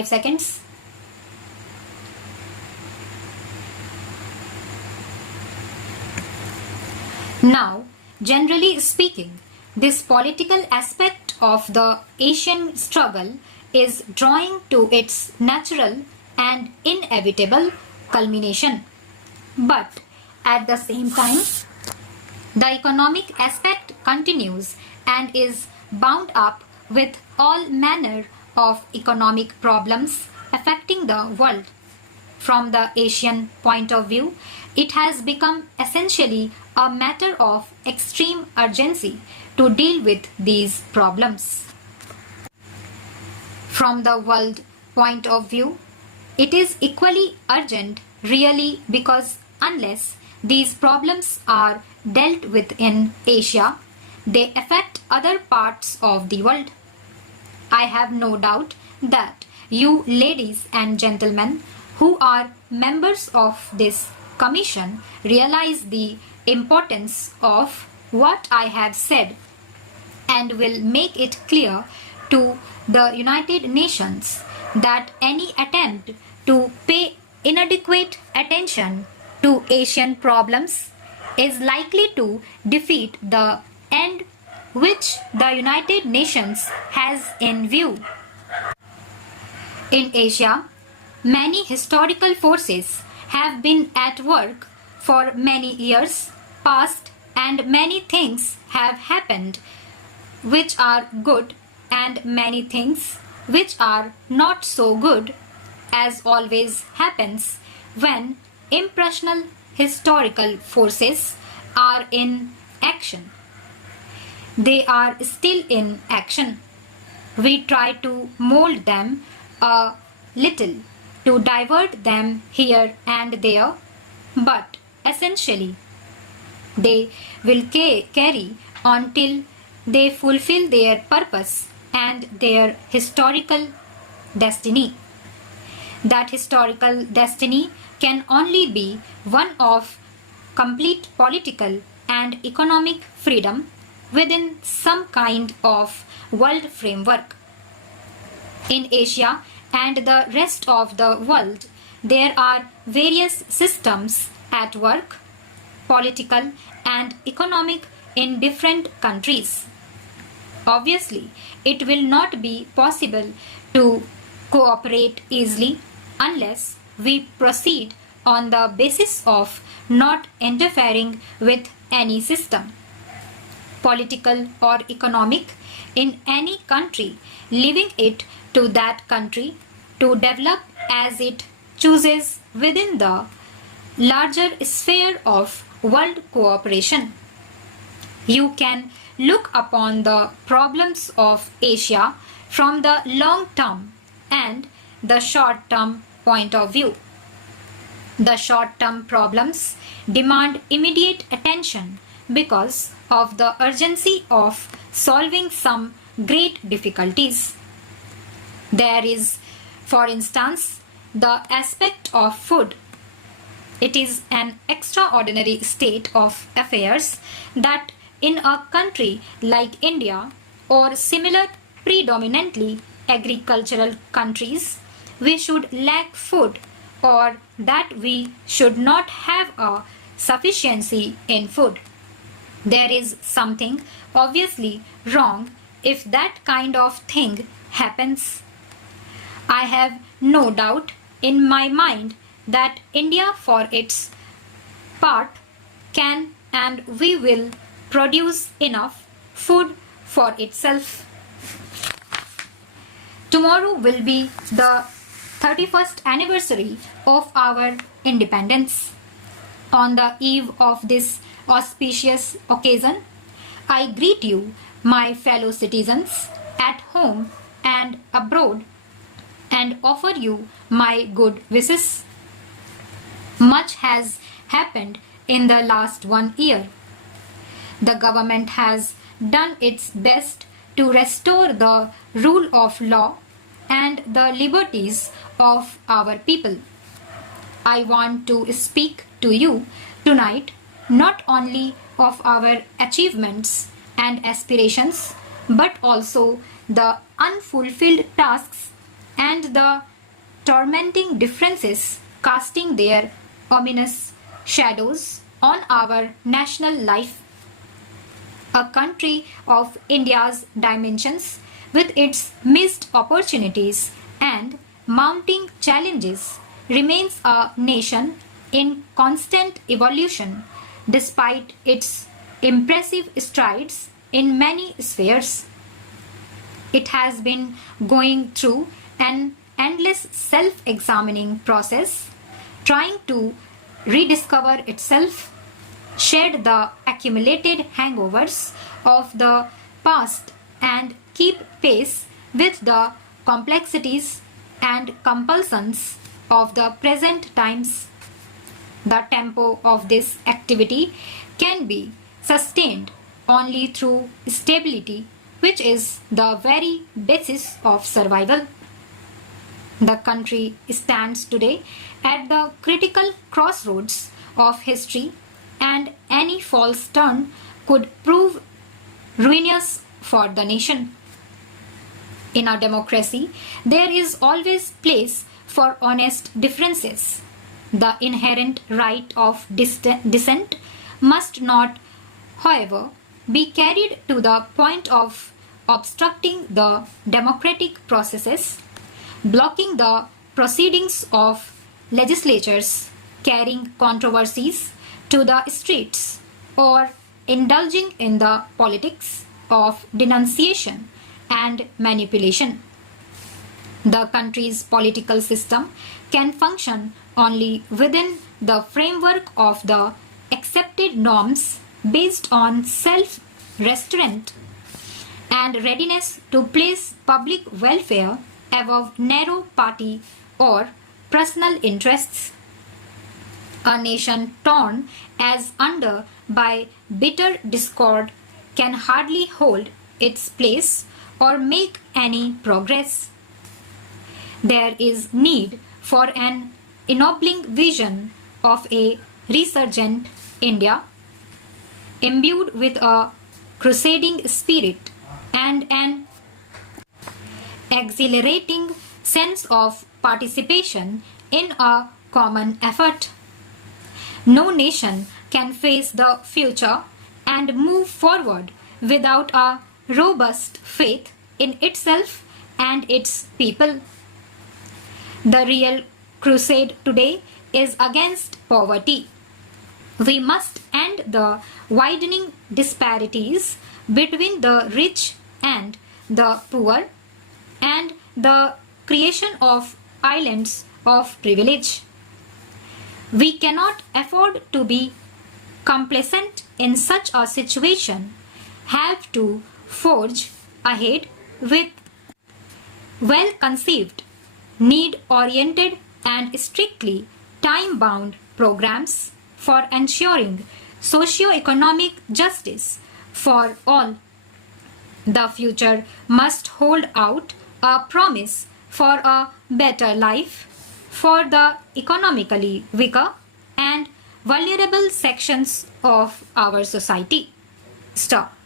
5 seconds. Now, generally speaking, this political aspect of the Asian struggle is drawing to its natural and inevitable culmination. But at the same time, the economic aspect continues and is bound up with all manner of economic problems affecting the world. From the Asian point of view, it has become essentially a matter of extreme urgency to deal with these problems. From the world point of view, it is equally urgent really because unless these problems are dealt with in Asia, they affect other parts of the world. I have no doubt that you ladies and gentlemen who are members of this commission realize the importance of what I have said and will make it clear to the United Nations that any attempt to pay inadequate attention to Asian problems is likely to defeat the end which the United Nations has in view. In Asia, many historical forces have been at work for many years past and many things have happened which are good and many things which are not so good, as always happens when impersonal historical forces are in action. They are still in action. We try to mold them a little, to divert them here and there, but essentially they will carry on till they fulfill their purpose and their historical destiny. That historical destiny can only be one of complete political and economic freedom within some kind of world framework. In Asia and the rest of the world, there are various systems at work, political and economic, in different countries. Obviously, it will not be possible to cooperate easily unless we proceed on the basis of not interfering with any system, political or economic, in any country, leaving it to that country to develop as it chooses within the larger sphere of world cooperation. You can look upon the problems of Asia from the long-term and the short-term point of view. The short-term problems demand immediate attention because of the urgency of solving some great difficulties. There is, for instance, the aspect of food. It is an extraordinary state of affairs that in a country like India or similar predominantly agricultural countries, we should lack food or that we should not have a sufficiency in food. There is something obviously wrong if that kind of thing happens. I have no doubt in my mind that India for its part can and we will produce enough food for itself. Tomorrow will be the 31st anniversary of our independence. On the eve of this auspicious occasion, I greet you, my fellow citizens, at home and abroad, and offer you my good wishes. Much has happened in the last 1 year. The government has done its best to restore the rule of law and the liberties of our people. I want to speak to you tonight not only of our achievements and aspirations, but also the unfulfilled tasks and the tormenting differences casting their ominous shadows on our national life. A country of India's dimensions, with its missed opportunities and mounting challenges, remains a nation in constant evolution despite its impressive strides in many spheres. It has been going through an endless self examining process, trying to rediscover itself, shed the accumulated hangovers of the past, and keep pace with the complexities and compulsions of the present times. The tempo of this activity can be sustained only through stability, which is the very basis of survival. The country stands today at the critical crossroads of history, and any false turn could prove ruinous for the nation. In a democracy, there is always place for honest differences. The inherent right of dissent must not, however, be carried to the point of obstructing the democratic processes, blocking the proceedings of legislatures, carrying controversies to the streets, or indulging in the politics of denunciation and manipulation. The country's political system can function only within the framework of the accepted norms based on self-restraint and readiness to place public welfare above narrow party or personal interests. A nation torn as under by bitter discord can hardly hold its place or make any progress. There is need for an ennobling vision of a resurgent India, imbued with a crusading spirit and an exhilarating sense of participation in a common effort. No nation can face the future and move forward without a robust faith in itself and its people. The real crusade today is against poverty. We must end the widening disparities between the rich and the poor and the creation of islands of privilege. We cannot afford to be complacent in such a situation, have to forge ahead with well-conceived, need-oriented and strictly time-bound programs for ensuring socio-economic justice for all. The future must hold out a promise for a better life for the economically weaker and vulnerable sections of our society. Stop.